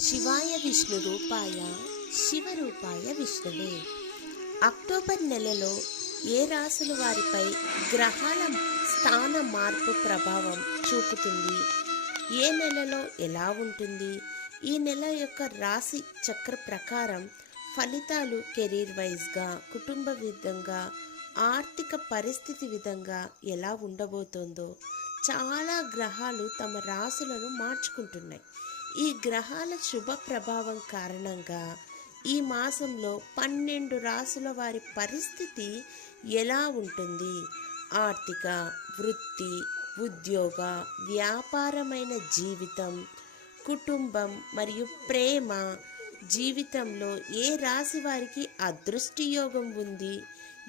శివాయ విష్ణు రూపాయ శివరూపాయ విష్ణువే. అక్టోబర్ నెలలో ఏ రాసుల వారిపై గ్రహాల స్థాన మార్పు ప్రభావం చూపుతుంది? ఏ నెలలో ఎలా ఉంటుంది? ఈ నెల యొక్క రాశి చక్ర ప్రకారం ఫలితాలు కెరీర్ వైజ్గా కుటుంబ విధంగా ఆర్థిక పరిస్థితి విధంగా ఎలా ఉండబోతోందో చాలా గ్రహాలు తమ రాసులను మార్చుకుంటున్నాయి. ఈ గ్రహాల శుభ ప్రభావం కారణంగా ఈ మాసంలో పన్నెండు రాసుల వారి పరిస్థితి ఎలా ఉంటుంది? ఆర్థిక వృత్తి ఉద్యోగ వ్యాపారమైన జీవితం కుటుంబం మరియు ప్రేమ జీవితంలో ఏ రాశి వారికి అదృష్టి యోగం ఉంది?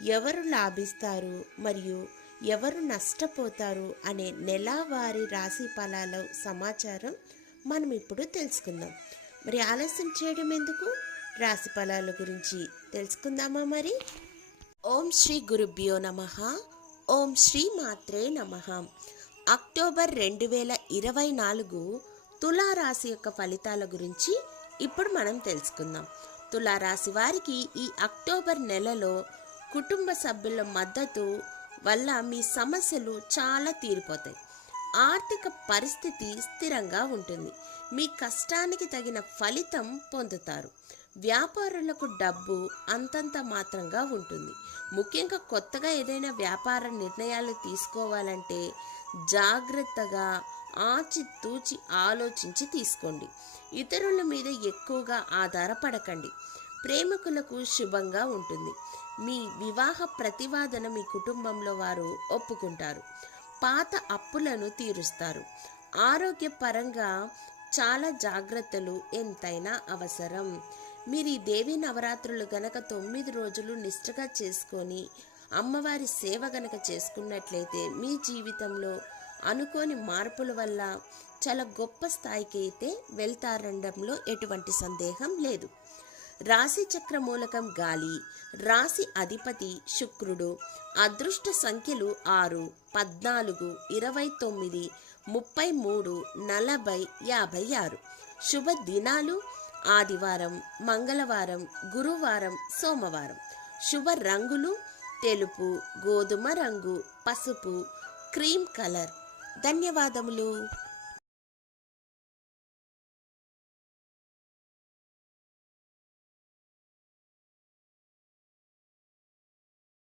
ఎవరు లాభిస్తారు? మరియు ఎవరు నష్టపోతారు? అనే నెలవారీ రాశి ఫలాల సమాచారం మనం ఇప్పుడు తెలుసుకుందాం. మరి ఆలస్యం చేయడం ఎందుకు? రాశి ఫలాల గురించి తెలుసుకుందామా మరి? ఓం శ్రీ గురుభ్యో నమ. ఓం శ్రీ మాత్రే నమ. అక్టోబర్ రెండు వేల ఇరవై నాలుగు తులారాశి యొక్క ఫలితాల గురించి ఇప్పుడు మనం తెలుసుకుందాం. తులారాశి వారికి ఈ అక్టోబర్ నెలలో కుటుంబ సభ్యుల మద్దతు వల్ల మీ సమస్యలు చాలా తీరిపోతాయి. ఆర్థిక పరిస్థితి స్థిరంగా ఉంటుంది. మీ కష్టానికి తగిన ఫలితం పొందుతారు. వ్యాపారులకు డబ్బు అంతంత మాత్రంగా ఉంటుంది. ముఖ్యంగా కొత్తగా ఏదైనా వ్యాపార నిర్ణయాలు తీసుకోవాలంటే జాగ్రత్తగా ఆచితూచి ఆలోచించి తీసుకోండి. ఇతరుల మీద ఎక్కువగా ఆధారపడకండి. ప్రేమికులకు శుభంగా ఉంటుంది. మీ వివాహ ప్రతివాదన మీ కుటుంబంలో వారు ఒప్పుకుంటారు. పాత అప్పులను తీరుస్తారు. ఆరోగ్యపరంగా చాలా జాగ్రత్తలు ఎంతైనా అవసరం. మీరు ఈ దేవి నవరాత్రులు గనక తొమ్మిది రోజులు నిష్ఠగా చేసుకొని అమ్మవారి సేవ గనక చేసుకున్నట్లయితే మీ జీవితంలో అనుకోని మార్పుల వల్ల చాలా గొప్ప స్థాయికి అయితే వెళ్తారనడంలో ఎటువంటి సందేహం లేదు. రాశిచక్ర మూలకం గాలి రాశి అధిపతి శుక్రుడు అదృష్ట సంఖ్యలు ఆరు పద్నాలుగు ఇరవై తొమ్మిది ముప్పై మూడు నలభై యాభై ఆరు. శుభ దినాలు ఆదివారం మంగళవారం గురువారం సోమవారం. శుభ రంగులు తెలుపు గోధుమ రంగు పసుపు క్రీమ్ కలర్. ధన్యవాదములు.